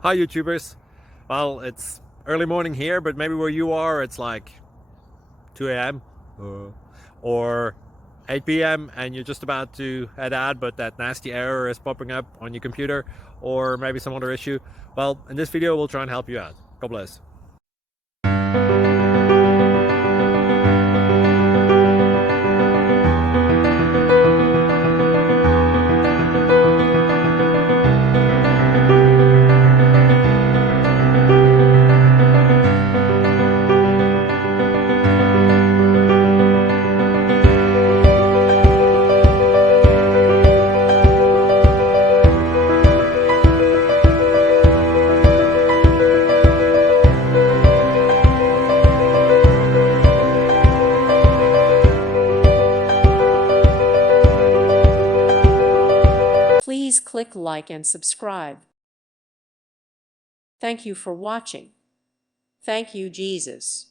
Hi YouTubers. Well, it's early morning here, but maybe where you are it's like 2 a.m. or 8 p.m. and you're just about to head out, but that nasty error is popping up on your computer, or maybe some other issue. Well, in this video we'll try and help you out. God bless. Please click like and subscribe. Thank you for watching. Thank you, Jesus.